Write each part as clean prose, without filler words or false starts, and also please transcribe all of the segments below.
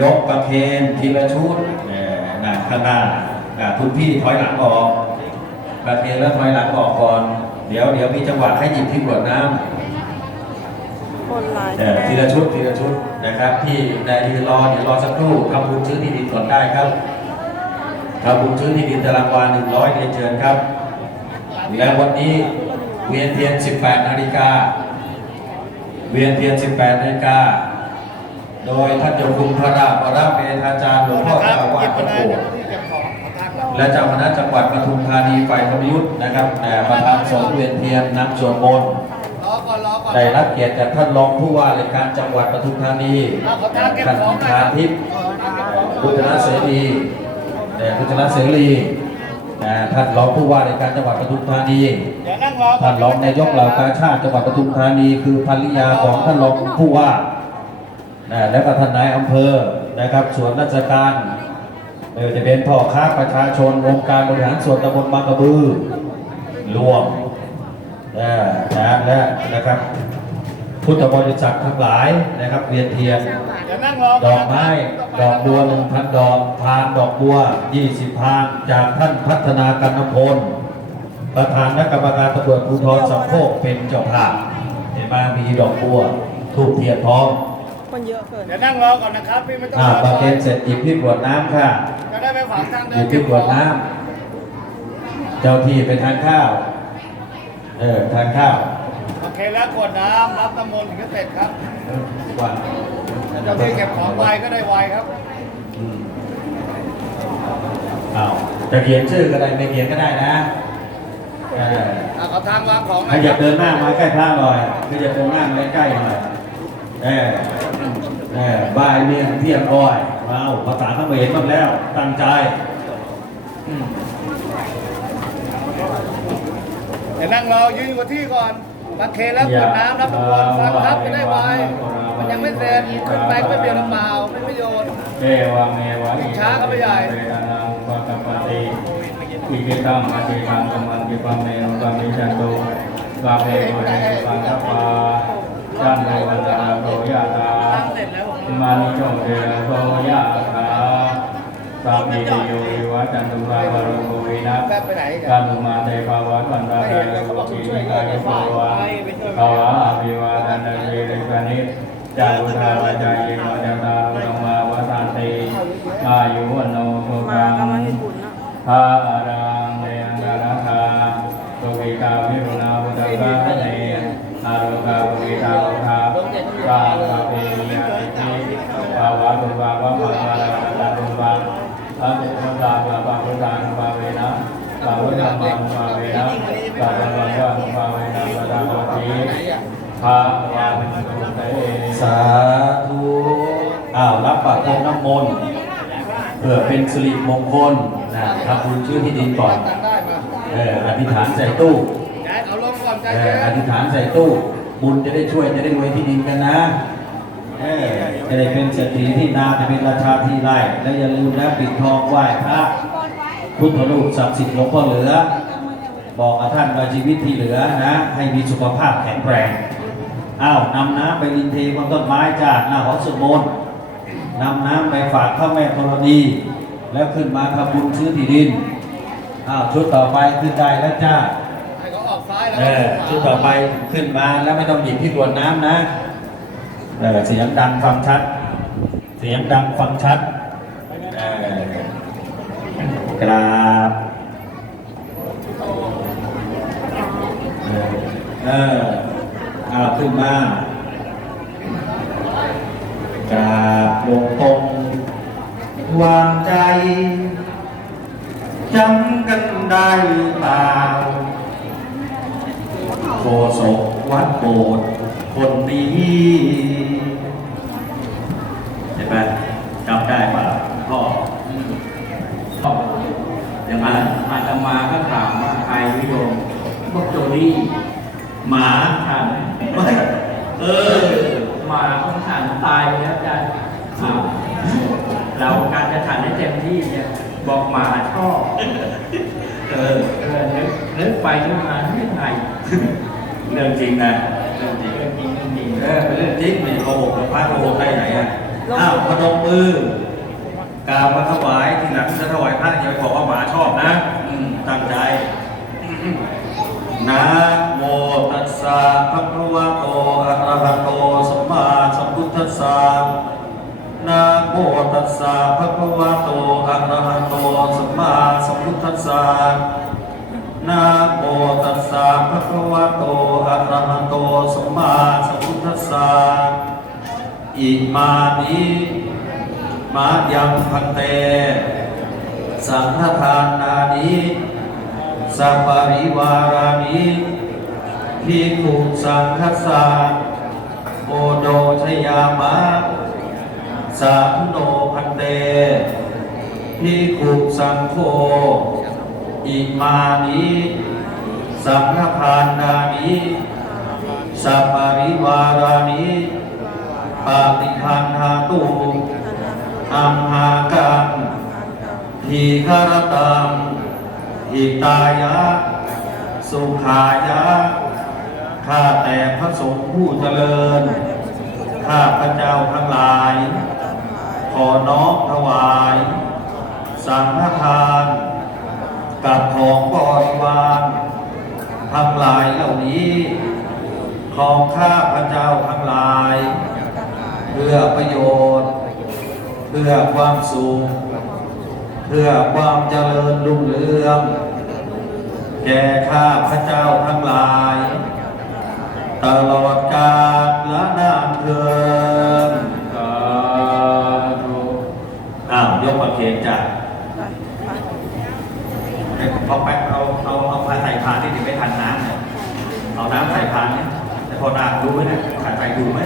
ยกประเคนทีละชุดข้างหน้าคุณพี่ถอยหลังออกประเคนแล้วถอยหลังออกก่อนเดี๋ยวมีจังหวะให้หยิบที่กรวดน้ำทีละชุดนะครับที่ได้ยืนรอเดี๋ยวรอสักครู่ทำบุญซื้อที่ดินก่อนได้ครับทำบุญซื้อที่ดินตารางวา100เรียนเชิญครับแล้ววันนี้เวียนเทียน18 นาฬิกาเวียนเทียน18 นาฬิกาโดยท่านเจ้าคุณพระราชวรเมธาจารย์หลวงพ่อเจ้าวาดพระโขและเจ้าคณะจังหวัดปทุมธานีฝ่ายธรรมยุทธ์นะครับประธานสงฆ์เวียนเทียนนำสวดมนต์ได้รับเกียรติจากท่านรองผู้ว่าราชการจังหวัดปทุมธานีท่านชาทิพย์พุทธนาเสรีท่านรองผู้ว่าราชการจังหวัดปทุมธานีท่านรองนายกเหล่ากาชาติจังหวัดปทุมธานีคือภรรยาของท่านรองผู้ว่าและก็ท่านนายอำเภอนะครับส่วนราชการจะเป็นพ่อค้าประชาชนองค์การบริหารส่วนตำบลบางกระบือรวมและนะครับพุทธบริษัททั้งหลายนะครับเวียนเทียนดอกไม้ดอกบัว 1,000 ดอกพานดอกบัว20 พานจากท่านพัฒนากันพลประธานคณะกรรมการตำรวจภูธรสำโคกเป็นเจ้าภาพเห็นไหมมีดอกบัวธูปเทียนพร้อมคนเยอะเกินเดี๋ยวนั่งรอก่อนนะครับพี่ไม่ต้องรอประเคนเสร็จหยิบที่กรวดน้ำค่ะจะได้ไปฝากทางเดินหยิบที่กรวดน้ำเจ้าที่ไปทานข้าวทานข้าวโอเคแล้วกรวดน้ำรับน้ำมนต์ถึงจะเสร็จครับว่าเจ้าที่เก็บของไวก็ได้ไวครับจะเขียนชื่อก็ได้ไม่เขียนก็ได้นะเอาทางวางของขยับเดินหน้ามาใกล้พระหน่อยขยับเดินหน้ามาใกล้หน่อยบ่ายเมียเที่ยงอ้อยมาภาษาเขมรบ้างแล้วตั้งใจเดี๋ยวนั่งรอยืนกับที่ก่อนประเคนแล้วกรวดน้ำรับน้ำมนต์ฟังครับจะได้ไวมันยังไม่เสร็จขึ้นไปก็เบียร์เปล่าไม่ประโยชน์ช้าก็ไม่ใหญ่อิเกตังอาเจตังกัมมันติปะเมวะกามิจันโตกาเมวะเนปังคัปปาจันโทวัตนาโตยะตามานิโชเทระโตยะตาสามีโยวิวัจันตุราภโรโกวินัสการุมาเตภาวะวันตาเรโกชีนิกายโภวะภาวะอภิวาทนาเวริกานิจารุธาราจายโนจัตตารุธรรมาวสันติอายุวันโนภคังภารังเรนดาราธาตุกิตาวิรุณาวุตตะเนอารุกาภวิตาอุทาปาภาเปียติภาวะตุภาวะมังคลาตาตุภาอาติโมตาภาพุทธานุภาเวนะภาวุฒามังภาเวนะภาวังวังภาเวนะภาตาโภติภาวะตุเตสาธุรับปากพรมน้ำมนต์เพื่อเป็นสิริมงคลทำบุญชื่อที่ดินก่อนอธิษฐานใส่ตู้อธิษฐานใส่ตู้บุญจะได้ช่วยจะได้รวยที่ดินกันนะจะได้เป็นเศรษฐีที่นาจะเป็นราชาที่ไร่และอย่าลืมนะปิดทองไหว้พระพุทธรูปศักดิ์สิทธิ์หลวงพ่อเหลือบอกกับท่านว่าชีวิตที่เหลือนะให้มีสุขภาพแข็งแรงนำน้ำไปลินเทบนต้นไม้จากหน้าหอสวดมนต์นำน้ำไปฝากพระแม่ธรณีแล้วขึ้นมาทำบุญซื้อที่ดินชุดต่อไปขึ้นได้แล้วจ้าชุดต่อไปขึ้นมาแล้วไม่ต้องหยิบที่กรวดน้ำนะเสียงดังฟังชัดเสียงดังฟังชัดกราบขึ้นมากราบลงตรงวางใจจำกันได้เปล่าโฆษกวัดโบสถ์คนนี้เห็นไหมจำได้ป่ะพ่ออย่างไรอาตมาก็ถามว่าใครวิโยมพวกโจลี่หมาฉันหมาของฉันตายไปแล้วจ้ะเราการจะฉันให้เต็มที่เนี่ยบอกหมาชอบนึกไปนึกมาไม่ไงเรื่องจริงนะเรื่องจริงเรื่องจริงนี่โกหกพระโกหกได้ไหน อ้าวพนมมือกราบมาถวายทีหลังจะถวายพระอย่าไปบอกว่าหมาชอบนะตั้งใจ นะโมตัสสะภะคะวะโตอะระหะโตสัมมาสัมพุทธัสสะนะโมตัสสะภะคะวะโตอะระหะโตสัมมาสัมพุทธัสสะนะโมตัสสะภะคะวะโตอะระหะโตสัมมาสัมพุทธัสสะอิมานิมายังพันเตสังฆทานานิสัพปริวารานิภิกขุสังฆสาโอโดชยามะสาธุโนพันเตภิกขุสังโฆอิมานิสังฆทานานิสัพปริวารานิปาติคันหาตุอัมหากังทีฆรตังอิตายะสุขายะข้าแต่พระสงฆ์ผู้เจริญข้าพระเจ้าทั้งหลายขอน้อมถวายสังฆทานกับของบริวารทั้งหลายเหล่านี้ของข้าพระเจ้าทั้งหลายเพื่อประโยชน์เพื่อความสุขเพื่อความเจริญรุ่งเรืองแก่ข้าพระเจ้าทั้งหลายตลอดกาลและนานเทินสาธุยกประเคนจ้ะเอาไปเอาพาใส่พานที่ถึงไม่ทันน้ำเนี่ยเอาน้ำใส่พานเนี่ยแต่พอน้ำดูไหมเนี่ยขาดใส่ดูไหม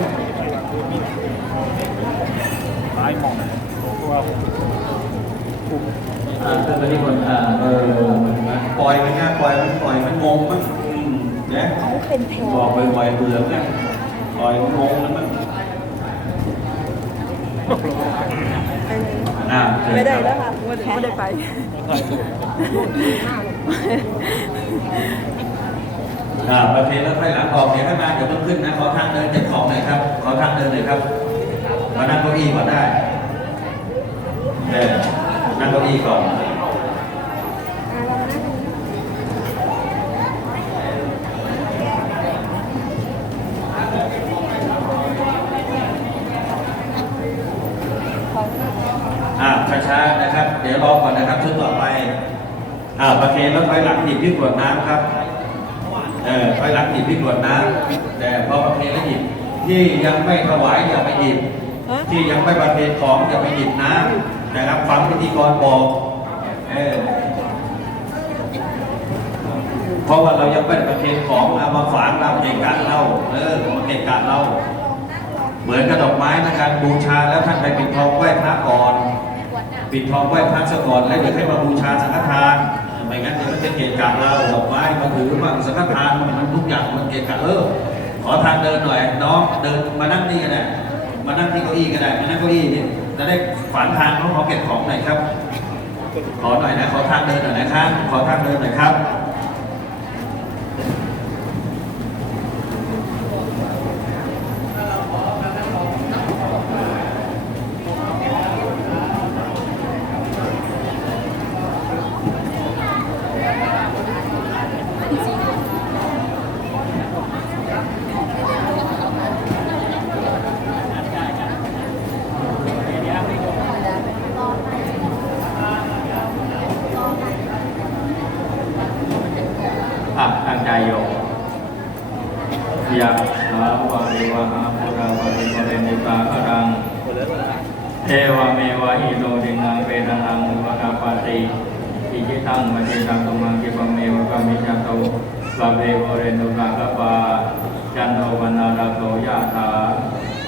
ร้ายมองตัวขึ้นไปที่บนปล่อยมันนะปล่อยมันงงมันเนี่ยบอกบ่อยๆเบื่อเนี่ยปล่อยมันงงมันไม่ได้แล้วค่ะไม่ได้ไปประเพณีแล้วค่อยหลังออกเดี๋ยวให้มาเดี๋ยวต้องขึ้นนะขอทางเดินเก็บของหน่อยครับขอทางเดินหน่อยครับมานั่งเก้าอี้ก่อนได้นั่งเก้าอี้ก่อนช้าๆนะครับเดี๋ยวรอก่อนนะครับชุดต่อไปประเคนแล้วถอยหลังหยิบที่กรวดน้ำครับถอยหลังหยิบที่กรวดน้ำแต่พอประเคนแล้วหยิบที่ยังไม่ถวายอย่าไปหยิบที่ยังไม่ประเคนของอย่าไปหยิบน้ำนะครับฟังพิธีกรบอกเพราะว่าเรายังไม่ประเคนของเอามาฝากเราเกะกะเรามาเกะกะเราเหมือนกระดอกไม้ในการบูชาแล้วท่านไปปิดทองไหว้พระก่อนปิดทองไหว้พระซะก่อนแล้วเดี๋ยวให้มาบูชาสังฆทานไม่งั้นเดี๋ยวมันจะเกะกะเราดอกไม้มาถือบ้างสังฆทานมันทุกอย่างมันเกะกะขอทางเดินหน่อยน้องเดินมานั่งนี่กันได้มานั่งที่เก้าอี้ก็ได้มานั่งเก้าอี้นี่จะได้ฝันทางเขาขอเก็บของหน่อยครับขอหน่อยนะขอทางเดินหน่อยนะครับขอทางเดินหน่อยครับตั้งใจโยยะหาวะริวะหาปุราวะริวะเรนิกาคารังเทวเมวะอิโตดินังเวทนังอุปกาปติอิจิตังมะเจตังตุมังกิปะเมวะกามิจันโตวะเวโวเรนุกาคปาจันโทวนาราโตยะถา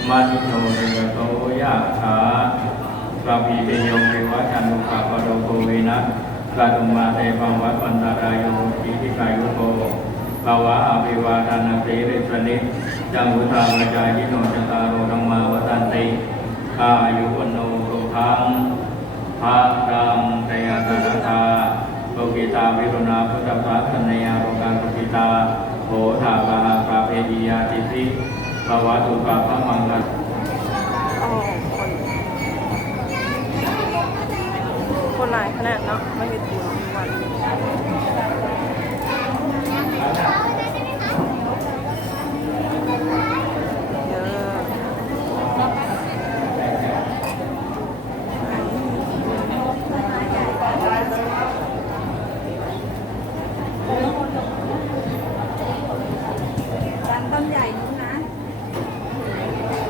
มานิโตเรโตยะถาสัพพิเตโยเววะจันทุกขปโรโกเวนะกาตุมาเตปังวัดวันตารายโยอิทิกายุโกภาวะอภิวาทานาสีริสนิจังหุทามจายโนจตารโรธรรมาวตันติอายุวโนสุขังภารังเตยตระธาโลกิตาวิรุณาพุทธภาคเนยโรกังกุปิตาโหธาบาคาเพดียาติสิภาวะตุกาพมังกัส ขนาดเนาะไม่เห็นถูก